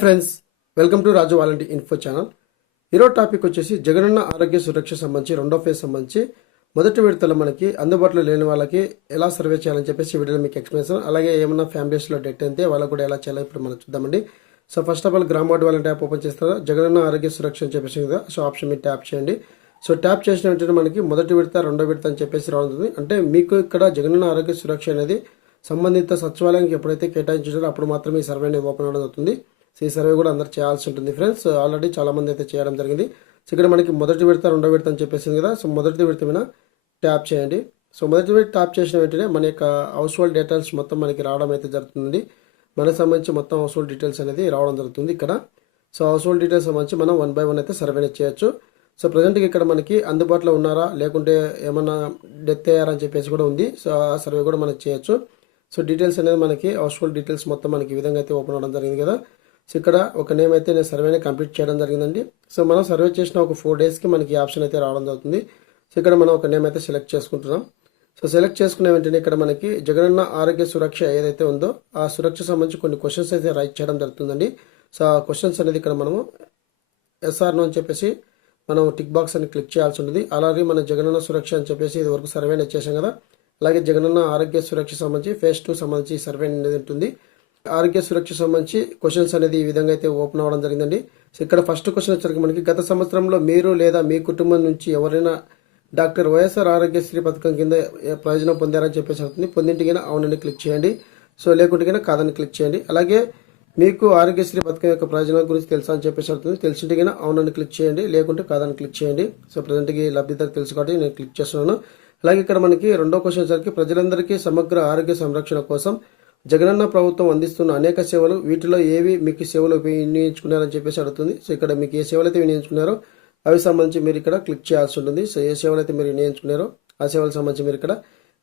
Friends welcome to Raju volunteer info channel ఈరోజు topic వచ్చేసి జగనన్న ఆరోగ్య సురక్ష సంబంధించి రెండో ఫేజ్ సంబంధించి. మొదటి విడతలో మనకి అందుబాటులో లేని వాళ్ళకి ఎలా సర్వే చేయాలని చెప్పేసి వీడియోలో మీకు ఎక్స్ప్లెనేషన్ అలాగే ఏమైనా ఫ్యామిలీస్లో డెట్ అయితే వాళ్ళకు కూడా ఎలా చేయాలో ఇప్పుడు మనం చూద్దామండి. సో ఫస్ట్ ఆఫ్ ఆల్ గ్రామ వార్డు వాలంటీ యాప్ ఓపెన్ చేస్తారా? జగనన్న ఆరోగ్య సురక్ష అని చెప్పేసి కదా సో ఆప్షన్ మీద ట్యాప్ చేయండి. సో ట్యాప్ చేసిన వెంటనే మనకి మొదటి విడత రెండో విడత అని చెప్పేసి రావుతుంది అంటే మీకు ఇక్కడ జగనన్న ఆరోగ్య సురక్ష అనేది సంబంధిత సచివాలయానికి ఎప్పుడైతే కేటాయించారో అప్పుడు మాత్రమే ఈ సర్వే అనేది ఓపెన్ అవడం అవుతుంది ఈ సర్వే కూడా అందరు చేయాల్సి ఉంటుంది ఫ్రెండ్స్. ఆల్రెడీ చాలామంది అయితే చేయడం జరిగింది. సో ఇక్కడ మనకి మొదటి విడత రెండో విడత అని చెప్పేసింది కదా. సో మొదటి విడత మీద ట్యాప్ చేయండి. సో మొదటి విడత ట్యాప్ చేసిన వెంటనే మన యొక్క హౌస్ హోల్డ్ డీటెయిల్స్ మొత్తం మనకి రావడం అయితే జరుగుతుంది మనకు సంబంధించి మొత్తం హౌస్ హోల్డ్ డీటెయిల్స్ అనేది రావడం జరుగుతుంది ఇక్కడ. సో హౌస్ హోల్డ్ డీటెయిల్స్ సంబంధించి మనం వన్ బై వన్ అయితే సర్వే చేయొచ్చు. సో ప్రజెంట్గా ఇక్కడ మనకి అందుబాటులో ఉన్నారా? లేకుంటే ఏమన్నా డెత్ అయ్యారా అని చెప్పేసి కూడా ఉంది. సో ఆ సర్వే కూడా మనం చేయొచ్చు. సో డీటెయిల్స్ అనేది మనకి హౌస్ హోల్డ్ డీటెయిల్స్ మొత్తం మనకి ఈ విధంగా అయితే ఓపెన్ అవ్వడం జరిగింది కదా. సో ఇక్కడ ఒక నేమ్ అయితే నేను సర్వేని కంప్లీట్ చేయడం జరిగిందండి. సో మనం సర్వే చేసిన ఒక ఫోర్ డేస్కి మనకి ఆప్షన్ అయితే రావడం జరుగుతుంది. సో ఇక్కడ మనం ఒక నేమ్ అయితే సెలెక్ట్ చేసుకుంటున్నాం. సో సెలెక్ట్ చేసుకునే వెంటనే ఇక్కడ మనకి జగనన్న ఆరోగ్య సురక్ష ఏదైతే ఉందో ఆ సురక్ష సంబంధించి కొన్ని క్వశ్చన్స్ అయితే రైట్ చేయడం జరుగుతుందండి. సో ఆ క్వశ్చన్స్ అనేది ఇక్కడ మనము ఎస్ఆర్ నో అని చెప్పేసి మనం టిక్ బాక్స్ అని క్లిక్ చేయాల్సి ఉంటుంది. అలాగే మన జగనన్న సురక్ష అని చెప్పేసి ఇది వరకు సర్వేని చేసాం కదా. అలాగే జగనన్న ఆరోగ్య సురక్ష సంబంధించి ఫేజ్ టూ సంబంధించి సర్వే అనేది ఉంటుంది. ఆరోగ్య సురక్ష సంబంధించి క్వశ్చన్స్ అనేది ఈ విధంగా అయితే ఓపెన్ అవ్వడం జరిగిందండి. సో ఇక్కడ ఫస్ట్ క్వశ్చన్ వచ్చరికి మనకి గత సంవత్సరంలో మీరు లేదా మీ కుటుంబం నుంచి ఎవరైనా డాక్టర్ వైఎస్ఆర్ ఆరోగ్యశ్రీ పథకం కింద ప్రయోజనం పొందారని చెప్పేసి అవుతుంది పొందింటికి అవునని క్లిక్ చేయండి. సో లేకుంటే కాదని క్లిక్ చేయండి. అలాగే మీకు ఆరోగ్యశ్రీ పథకం యొక్క ప్రయోజనాల గురించి తెలుసా అని చెప్పేసి అవుతుంది తెలిసింటికైనా అవునని క్లిక్ చేయండి. లేకుంటే కాదని క్లిక్ చేయండి. సో ప్రజెంట్కి లబ్ధిదారు తెలుసు కాబట్టి నేను క్లిక్ చేస్తున్నాను. అలాగే ఇక్కడ మనకి రెండో క్వశ్చన్ సరికి ప్రజలందరికీ సమగ్ర ఆరోగ్య సంరక్షణ కోసం జగనన్న ప్రభుత్వం అందిస్తున్న అనేక సేవలు వీటిలో ఏవి మీకు సేవలు వినియోగించుకున్నారని చెప్పేసి అడుగుతుంది. సో ఇక్కడ మీకు ఏ సేవలు అయితే వినియోగించుకున్నారో అవి సంబంధించి మీరు ఇక్కడ క్లిక్ చేయాల్సి ఉంటుంది. సో ఏ సేవలు అయితే మీరు వినియోగించుకున్నారో ఆ సేవలకు సంబంధించి మీరు ఇక్కడ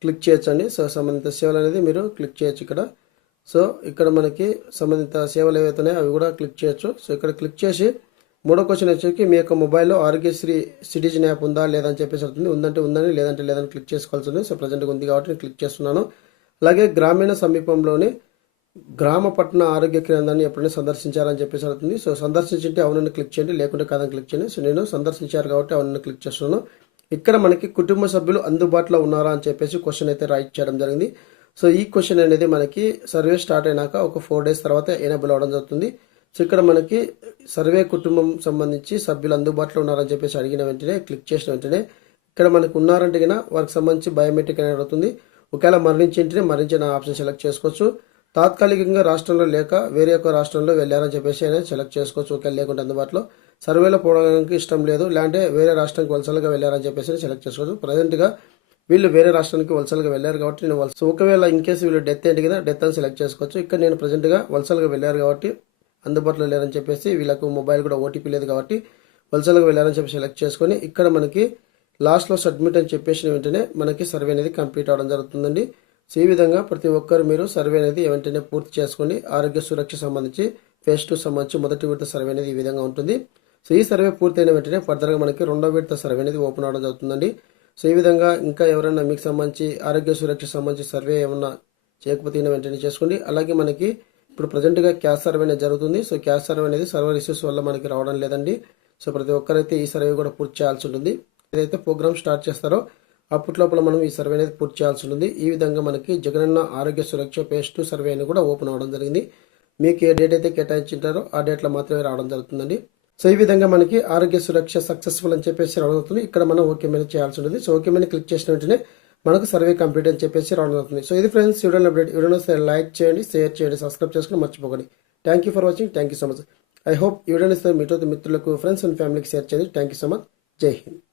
క్లిక్ చేయొచ్చండి. సో సంబంధిత సేవలు అనేది మీరు క్లిక్ చేయొచ్చు ఇక్కడ. సో ఇక్కడ మనకి సంబంధిత సేవలు ఏవైతే అవి కూడా క్లిక్ చేయొచ్చు. సో ఇక్కడ క్లిక్ చేసి మూడో క్వశ్చన్ వచ్చేసి మీ యొక్క మొబైల్లో ఆరోగ్యశ్రీ సిటిజన్ యాప్ ఉందా లేదా అని చెప్పేసి అవుతుంది ఉందంటే ఉందని లేదంటే లేదని క్లిక్ చేసుకోవాల్సి ఉంది సో ప్రజెంట్గా ఉంది కాబట్టి నేను క్లిక్ చేస్తున్నాను. అలాగే గ్రామీణ సమీపంలోని గ్రామ పట్టణ ఆరోగ్య కేంద్రాన్ని ఎప్పుడైనా సందర్శించారని చెప్పేసి అడుగుతుంది. సో సందర్శించింటే అవునని క్లిక్ చేయండి లేకుంటే కాదని క్లిక్ చేయండి. సో నేను సందర్శించారు కాబట్టి అవునని క్లిక్ చేస్తున్నాను. ఇక్కడ మనకి కుటుంబ సభ్యులు అందుబాటులో ఉన్నారా అని చెప్పేసి క్వశ్చన్ అయితే రైట్ చేయడం జరిగింది. సో ఈ క్వశ్చన్ అనేది మనకి సర్వే స్టార్ట్ అయినాక ఒక ఫోర్ డేస్ తర్వాత ఎనేబుల్ అవడం జరుగుతుంది. సో ఇక్కడ మనకి సర్వే కుటుంబం సంబంధించి సభ్యులు అందుబాటులో ఉన్నారని చెప్పేసి అడిగిన వెంటనే క్లిక్ చేసిన వెంటనే ఇక్కడ మనకు ఉన్నారంటే కనుక వారికి సంబంధించి బయోమెట్రిక్ అనేది అడుగుతుంది. ఒకవేళ మరణించింటే మరణించిన ఆప్షన్ సెలెక్ట్ చేసుకోవచ్చు. తాత్కాలికంగా రాష్ట్రంలో లేక వేరే ఒక రాష్ట్రంలో వెళ్ళారని చెప్పేసి అయినా సెలెక్ట్ చేసుకోవచ్చు. ఒకవేళ లేకుంటే అందుబాటులో సర్వేలో పోవడానికి ఇష్టం లేదు. లేదంటే వేరే రాష్ట్రానికి వలసలుగా వెళ్ళారని చెప్పేసి సెలెక్ట్ చేసుకోవచ్చు. ప్రజెంట్గా వీళ్ళు వేరే రాష్ట్రానికి వలసలుగా వెళ్ళారు కాబట్టి నేను వలస ఒకవేళ ఇన్ కేసు వీళ్ళు డెత్ ఏంటి కదా డెత్ అని సెలెక్ట్ చేసుకోవచ్చు. ఇక్కడ నేను ప్రజెంట్గా వలసలుగా వెళ్ళారు కాబట్టి అందుబాటులో లేరని చెప్పేసి వీళ్ళకు మొబైల్ కూడా ఓటీపీ లేదు కాబట్టి వలసలుగా వెళ్ళారని చెప్పి సెలెక్ట్ చేసుకొని ఇక్కడ మనకి లాస్ట్లో సబ్మిట్ అని చెప్పేసిన వెంటనే మనకి సర్వే అనేది కంప్లీట్ అవడం జరుగుతుందండి. సో ఈ విధంగా ప్రతి ఒక్కరు మీరు సర్వే అనేది వెంటనే పూర్తి చేసుకోండి ఆరోగ్య సురక్ష సంబంధించి ఫేస్ టు సంబంధించి మొదటి విడత సర్వే అనేది ఈ విధంగా ఉంటుంది. సో ఈ సర్వే పూర్తయిన వెంటనే ఫర్దర్గా మనకి రెండో విడత సర్వే అనేది ఓపెన్ అవడం జరుగుతుందండి. సో ఈ విధంగా ఇంకా ఎవరైనా మీకు సంబంధించి ఆరోగ్య సురక్ష సంబంధించి సర్వే ఏమన్నా చేయకపోతే వెంటనే చేసుకోండి. అలాగే మనకి ఇప్పుడు ప్రజెంట్గా క్యాష్ సర్వే అనేది జరుగుతుంది. సో క్యాష్ సర్వే అనేది సర్వర్ ఇష్యూస్ వల్ల మనకి రావడం లేదండి. సో ప్రతి ఒక్కరైతే ఈ సర్వే కూడా పూర్తి చేయాల్సి ఉంటుంది. ఏదైతే ప్రోగ్రామ్ స్టార్ట్ చేస్తారో అప్పట్లోపల మనం ఈ సర్వే అనేది పూర్తి చేయాల్సి ఉంటుంది. ఈ విధంగా మనకి జగనన్న ఆరోగ్య సురక్ష పేజ్ టూ సర్వే అని కూడా ఓపెన్ అవ్వడం జరిగింది. మీకు ఏ డేట్ అయితే కేటాయించారో ఆ డేట్లో మాత్రమే రావడం జరుగుతుందండి. సో ఈ విధంగా మనకి ఆరోగ్య సురక్ష సక్సెస్ఫుల్ అని చెప్పేసి రావడం అవుతుంది ఇక్కడ మనం ఓకే మీద చేయాల్సి ఉంటుంది. సో ఓకే మీద క్లిక్ చేసిన వెంటనే మనకు సర్వే కంప్లీట్ అని చెప్పేసి రావడం అవుతుంది సో ఇది ఫ్రెండ్స్ వీడియో అప్డేట్ వీడియోని లైక్ చేయండి షేర్ చేయండి సబ్స్క్రైబ్ చేసుకుని మర్చిపోకండి. Thank you for watching thank you so much I hope ఈ వీడియోని మీతో మిత్రులకు ఫ్రెండ్స్ అండ్ ఫ్యామిలీకి షేర్ చేయండి. థ్యాంక్ యూ సో మచ్ జై హింద్